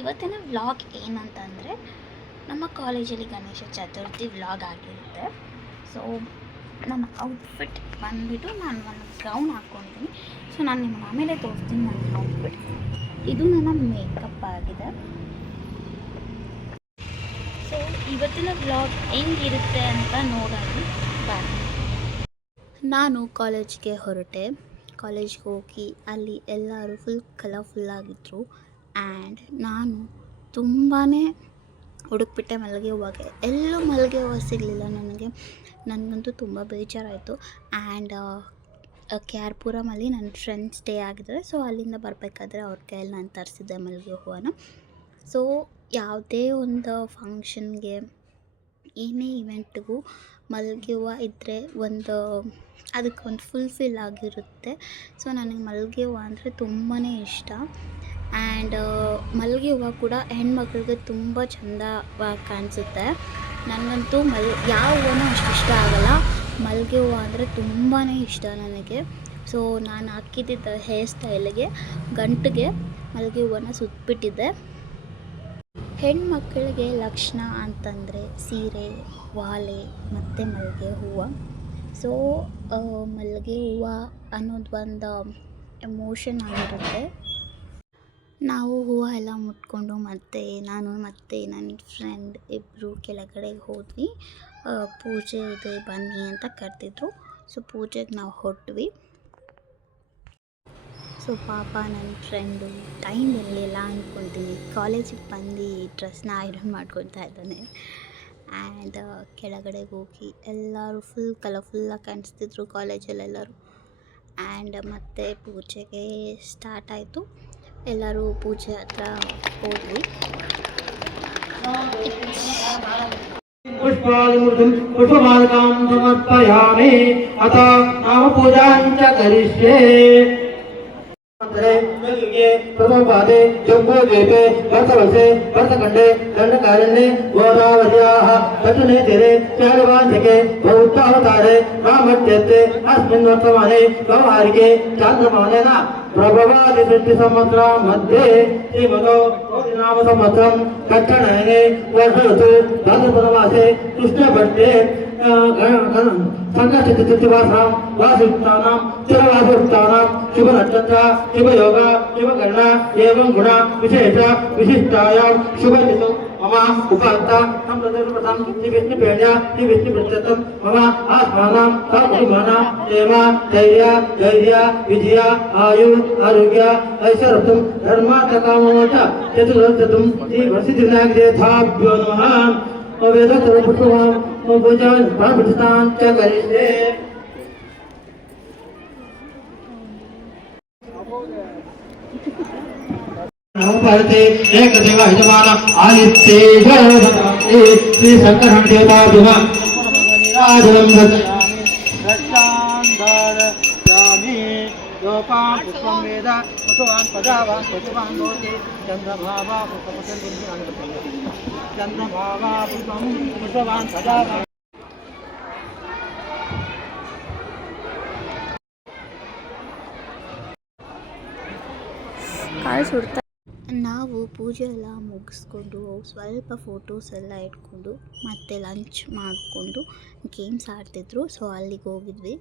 ಇವತ್ತಿನ ವ್ಲಾಗ್ ಏನಂತಂದರೆ ನಮ್ಮ ಕಾಲೇಜಲ್ಲಿ ಗಣೇಶ ಚತುರ್ಥಿ ವ್ಲಾಗ್ ಆಗಿರುತ್ತೆ. ಸೊ ನನ್ನ ಔಟ್ಫಿಟ್ ಬಂದುಬಿಟ್ಟು ನಾನು ಒಂದು ಗೌನ್ ಹಾಕ್ಕೊಂಡಿದ್ದೀನಿ. ಸೊ ನಾನು ನಿಮ್ಗೆ ಆಮೇಲೆ ತೋರಿಸ್ತೀನಿ ನನ್ನ ಔಟ್ಫಿಟ್. ಇದು ನನ್ನ ಮೇಕಪ್ ಆಗಿದೆ. ಸೊ ಇವತ್ತಿನ ವ್ಲಾಗ್ ಹೆಂಗಿರುತ್ತೆ ಅಂತ ನೋಡೋಣ ಬನ್ನಿ. ನಾನು ಕಾಲೇಜ್ಗೆ ಹೊರಟೆ. ಕಾಲೇಜ್ಗೆ ಹೋಗಿ ಅಲ್ಲಿ ಎಲ್ಲರೂ ಫುಲ್ ಕಲರ್ಫುಲ್ಲಾಗಿದ್ದರು. ಆ್ಯಂಡ್ ನಾನು ತುಂಬಾ ಹುಡುಕ್ಬಿಟ್ಟೆ ಮಲ್ಲಿಗೆ ಹೂವಾಗೆ. ಎಲ್ಲೂ ಮಲ್ಲಿಗೆ ಹೂವು ಸಿಗಲಿಲ್ಲ ನನಗಂತೂ ತುಂಬ ಬೇಜಾರಾಯಿತು. ಆ್ಯಂಡ್ ಕೆ ಆರ್ ಪುರಮಲ್ಲಿ ನನ್ನ ಫ್ರೆಂಡ್ಸ್ ಸ್ಟೇ ಆಗಿದ್ದಾರೆ. ಸೊ ಅಲ್ಲಿಂದ ಬರಬೇಕಾದ್ರೆ ಅವ್ರ ಕೈಯಲ್ಲಿ ನಾನು ತರಿಸಿದ್ದೆ ಮಲ್ಲಿಗೆ ಹೂವನ್ನು. ಸೊ ಯಾವುದೇ ಒಂದು ಫಂಕ್ಷನ್ಗೆ ಏನೇ ಇವೆಂಟ್ಗೂ ಮಲ್ಲಿಗೆ ಹೂವು ಇದ್ದರೆ ಅದಕ್ಕೊಂದು ಫುಲ್ಫಿಲ್ ಆಗಿರುತ್ತೆ. ಸೊ ನನಗೆ ಮಲ್ಲಿಗೆ ಹೂವು ಅಂದರೆ ತುಂಬಾ ಇಷ್ಟ. ಆ್ಯಂಡ್ ಮಲ್ಲಿಗೆ ಹೂವು ಕೂಡ ಹೆಣ್ಮಕ್ಳಿಗೆ ತುಂಬ ಚೆಂದವಾಗಿ ಕಾಣಿಸುತ್ತೆ. ನನಗಂತೂ ಯಾವ ಹೂವೂ ಅಷ್ಟು ಇಷ್ಟ ಆಗೋಲ್ಲ, ಮಲ್ಲಿಗೆ ಹೂವು ಅಂದರೆ ತುಂಬಾ ಇಷ್ಟ ನನಗೆ. ಸೊ ನಾನು ಹಾಕಿದ್ದ ಹೇರ್ ಸ್ಟೈಲಿಗೆ ಗಂಟಿಗೆ ಮಲ್ಲಿಗೆ ಹೂವನ್ನು ಸುತ್ತಬಿಟ್ಟಿದ್ದೆ. ಹೆಣ್ಮಕ್ಳಿಗೆ ಲಕ್ಷಣ ಅಂತಂದರೆ ಸೀರೆ, ವಾಲೆ ಮತ್ತು ಮಲ್ಲಿಗೆ ಹೂವು. ಸೊ ಮಲ್ಲಿಗೆ ಹೂವು ಅನ್ನೋದು ಒಂದು ಎಮೋಷನ್ ಆಗಿರುತ್ತೆ. ನಾವು ಹೂವು ಎಲ್ಲ ಮುಟ್ಕೊಂಡು ನಾನು ಮತ್ತು ನನ್ನ ಫ್ರೆಂಡ್ ಇಬ್ಬರು ಕೆಳಗಡೆಗೆ ಹೋದ್ವಿ. ಪೂಜೆ ಇದೆ ಬನ್ನಿ ಅಂತ ಕರೆದಿದ್ರು. ಸೊ ಪೂಜೆಗೆ ನಾವು ಹೊರಟ್ವಿ. ಸೊ ಪಾಪ ನನ್ನ ಫ್ರೆಂಡು ಟೈಮ್ ಇರಲಿಲ್ಲ ಅಂದ್ಕೊಳ್ತೀನಿ. ಕಾಲೇಜಿಗೆ ಬಂದು ಡ್ರೆಸ್ನ ಐರನ್ ಮಾಡ್ಕೊತಾ ಇದ್ದಾನೆ. ಆ್ಯಂಡ್ ಕೆಳಗಡೆಗೆ ಹೋಗಿ ಎಲ್ಲರೂ ಫುಲ್ ಕಲರ್ಫುಲ್ಲಾಗಿ ಕಾಣಿಸ್ತಿದ್ರು ಕಾಲೇಜಲ್ಲೆಲ್ಲರೂ. ಆ್ಯಂಡ್ ಮತ್ತೆ ಪೂಜೆಗೆ ಸ್ಟಾರ್ಟ್ ಆಯಿತು. ಎಲ್ಲರೂ ಪೂಜೆ ಹತ್ರ ಹೋದ್ವಿ. पुष्पमालिकां समर्पयामि अथ नाम पूजाञ्च करिष्ये। प्रथमपादे जम्बूद्वीपे वर्तवसे वर्तखण्डे दण्डकारण्ये गोदावर्याः दक्षिणे तीरे चालवांशिके बौद्धावतारे रामक्षेत्रे अस्मिन् वर्तमाने व्यवहारिके चान्द्रमानेन प्रभवादि सृष्टिसंवत्सरं मध्ये श्रीमतो नाम संवत्सरं दक्षिणायने वर्षऋतु भाद्रपदमासे कृष्णपक्षे संकटचतुर्थीवासां वासयुक्तानां चिरवासयुक्तानां शुभनक्षत्र शुभयोग शुभकर्ण एवं गुण विशेष विशिष्टायां शुभतिथौ मम उपात्ता संप्रदायप्रथम श्री विष्णुपेण्या श्री विष्णुप्रत्यर्थं मम आत्मानां सर्वमाना क्षेम धैर्य विजय आयु आरोग्य ऐश्वर्यं धर्मार्थकामोच चतुर्दशं श्री वरसिद्धिविनायकदेवताभ्यो नमः। वेदोत्तरपुष्पवां पूजां प्राणप्रतिष्ठां च करिष्ये। भारते एकदेव यजमान आदित्ये श्री शंकर देवताभ्यः लोकान् पुष्पं वेद पुष्पवान् पदावान् पुष्पवान् भवति चन्द्रभावा चन्द्रभावा पुष्पं पुष्पवान् पदावान्। ನಾವು ಪೂಜೆ ಎಲ್ಲ ಮುಗಿಸ್ಕೊಂಡು ಸ್ವಲ್ಪ ಫೋಟೋಸ್ ಎಲ್ಲ ಇಟ್ಕೊಂಡು ಮತ್ತೆ ಲಂಚ್ ಮಾಡಿಕೊಂಡು ಗೇಮ್ಸ್ ಆಡ್ತಿದ್ರು. ಸೊ ಅಲ್ಲಿಗೆ ಹೋಗಿದ್ವಿ.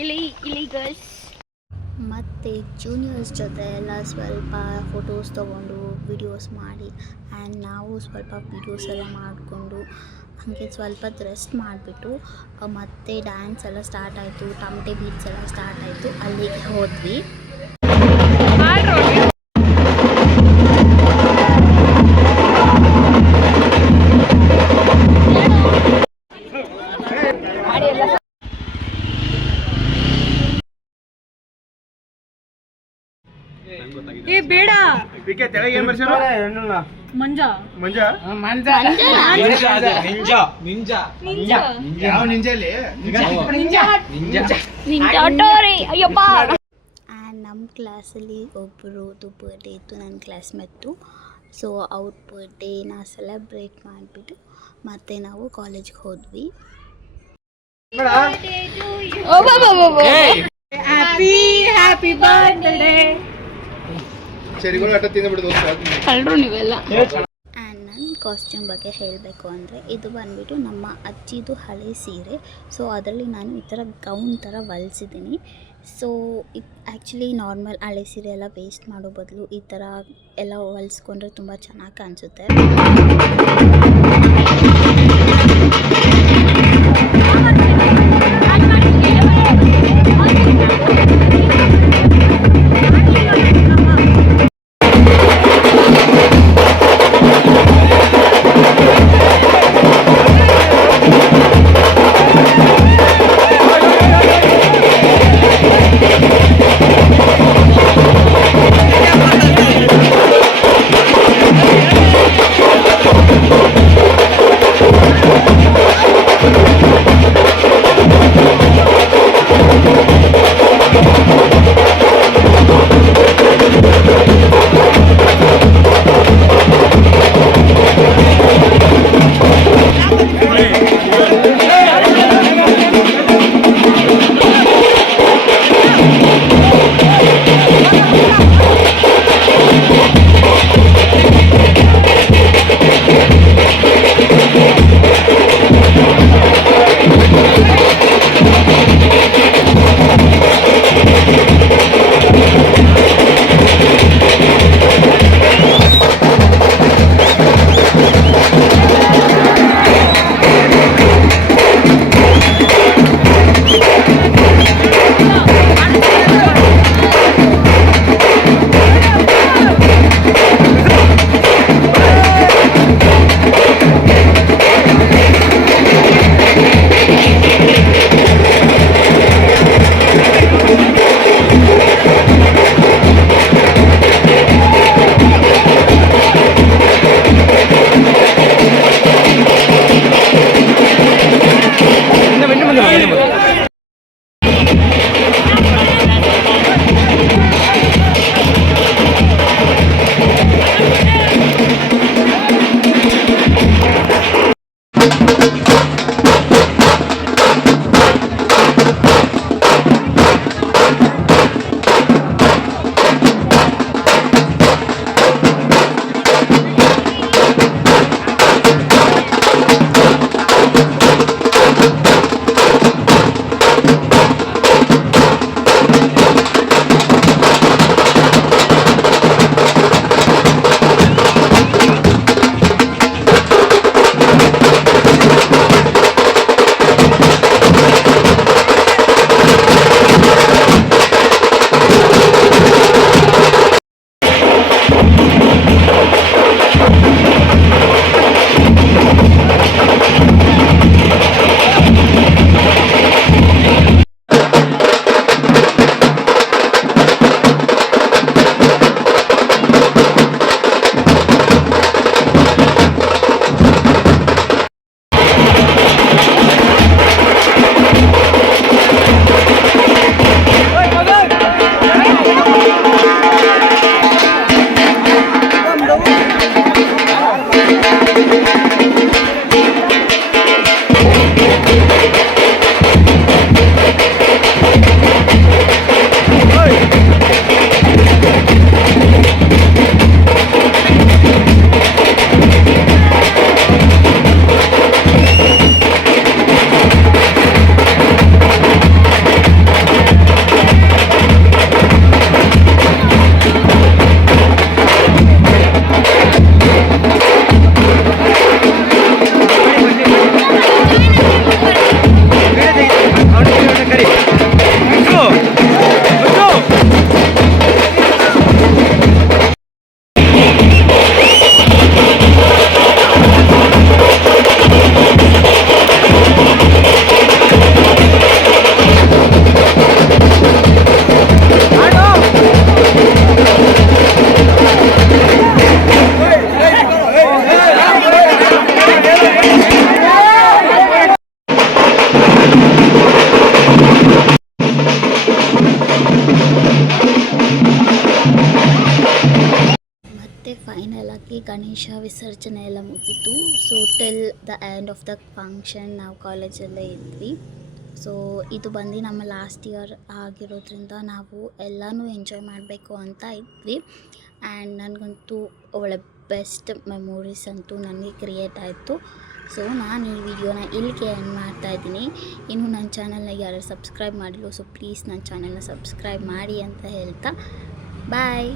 ಇಲ್ಲಿ ಗರ್ಲ್ಸ್ ಮತ್ತು ಜೂನಿಯರ್ಸ್ ಜೊತೆ ಎಲ್ಲ ಸ್ವಲ್ಪ ಫೋಟೋಸ್ ತೊಗೊಂಡು ವಿಡಿಯೋಸ್ ಮಾಡಿ. ಆ್ಯಂಡ್ ನಾವು ಸ್ವಲ್ಪ ವೀಡಿಯೋಸ್ ಎಲ್ಲ ಮಾಡಿಕೊಂಡು ಹಾಗೆ ಸ್ವಲ್ಪ ರೆಸ್ಟ್ ಮಾಡಿಬಿಟ್ಟು ಮತ್ತೆ ಡ್ಯಾನ್ಸ್ ಎಲ್ಲ ಸ್ಟಾರ್ಟ್ ಆಯಿತು. ಟಮಟೆ ಬೀಟ್ಸ್ ಎಲ್ಲ ಸ್ಟಾರ್ಟ್ ಆಯಿತು. ಅಲ್ಲಿಗೆ ಹೋದ್ವಿ. ಏ ಬೇಡ ಬಿಕೆ ತೆಳಗೆ ಏನು ಬರ್ಸೋಣ ಮಂಜಾ ಮಂಜಾ ಮಂಜಾ ನಿಂಜಾ ನಿಂಜಾ ನಿಂಜಾ ಯಾವ ನಿಂಜಾ ಅಲ್ಲಿ ನಿಂಜಾ ನಿಂಜಾ ಟೋರಿ ಅಯ್ಯಪ್ಪ. ಆ್ಯಂಡ್ ನಮ್ಮ ಕ್ಲಾಸಲ್ಲಿ ಒಬ್ಬರು ಬರ್ಡೇ ಇತ್ತು, ನನ್ನ ಕ್ಲಾಸ್ಮೇಟು. ಸೊ ಅವ್ರ ಬರ್ಡೇನ ಸೆಲೆಬ್ರೇಟ್ ಮಾಡಿಬಿಟ್ಟು ಮತ್ತೆ ನಾವು ಕಾಲೇಜ್ಗೆ ಹೋದ್ವಿ. Happy birthday. ಕಳ್ರು ನೀವೆಲ್ಲ. ಆ್ಯಂಡ್ ನನ್ನ ಕಾಸ್ಟ್ಯೂಮ್ ಬಗ್ಗೆ ಹೇಳಬೇಕು ಅಂದರೆ ಇದು ಬಂದುಬಿಟ್ಟು ನಮ್ಮ ಅಜ್ಜಿದು ಹಳೆ ಸೀರೆ. ಸೊ ಅದರಲ್ಲಿ ನಾನು ಈ ಥರ ಗೌನ್ ಥರ ಹೊಲ್ಸಿದ್ದೀನಿ. ಸೊ ಆ್ಯಕ್ಚುಲಿ ನಾರ್ಮಲ್ ಹಳೆ ಸೀರೆ ಎಲ್ಲ ವೇಸ್ಟ್ ಮಾಡೋ ಬದಲು ಈ ಥರ ಎಲ್ಲ ಹೊಲ್ಸ್ಕೊಂಡ್ರೆ ತುಂಬ ಚೆನ್ನಾಗಿ ಕಾಣಿಸುತ್ತೆ. ಗಣೇಶ ವಿಸರ್ಜನೆ ಎಲ್ಲ ಮುಗೀತು. So till the end of the function ನಾವು ಕಾಲೇಜಲ್ಲೇ ಇದ್ವಿ. ಸೊ ಇದು ಬಂದು ನಮ್ಮ ಲಾಸ್ಟ್ ಇಯರ್ ಆಗಿರೋದ್ರಿಂದ ನಾವು ಎಲ್ಲನೂ ಎಂಜಾಯ್ ಮಾಡಬೇಕು ಅಂತ ಇದ್ವಿ. ಆ್ಯಂಡ್ ನನಗಂತೂ ಒಳ್ಳೆ ಬೆಸ್ಟ್ ಮೆಮೊರೀಸ್ ಅಂತೂ ನನಗೆ ಕ್ರಿಯೇಟ್ ಆಯಿತು. ಸೊ ನಾನು ಈ ವಿಡಿಯೋನ ಇಲ್ಲಿಗೆ ಎಂಡ್ ಮಾಡ್ತಾಯಿದ್ದೀನಿ. ಇನ್ನು ನನ್ನ ಚಾನಲ್ನ ಯಾರು ಸಬ್ಸ್ಕ್ರೈಬ್ ಮಾಡಿಲ್ಲ, ಸೊ ಪ್ಲೀಸ್ ನನ್ನ ಚಾನಲ್ನ ಸಬ್ಸ್ಕ್ರೈಬ್ ಮಾಡಿ ಅಂತ ಹೇಳ್ತಾ ಬಾಯ್.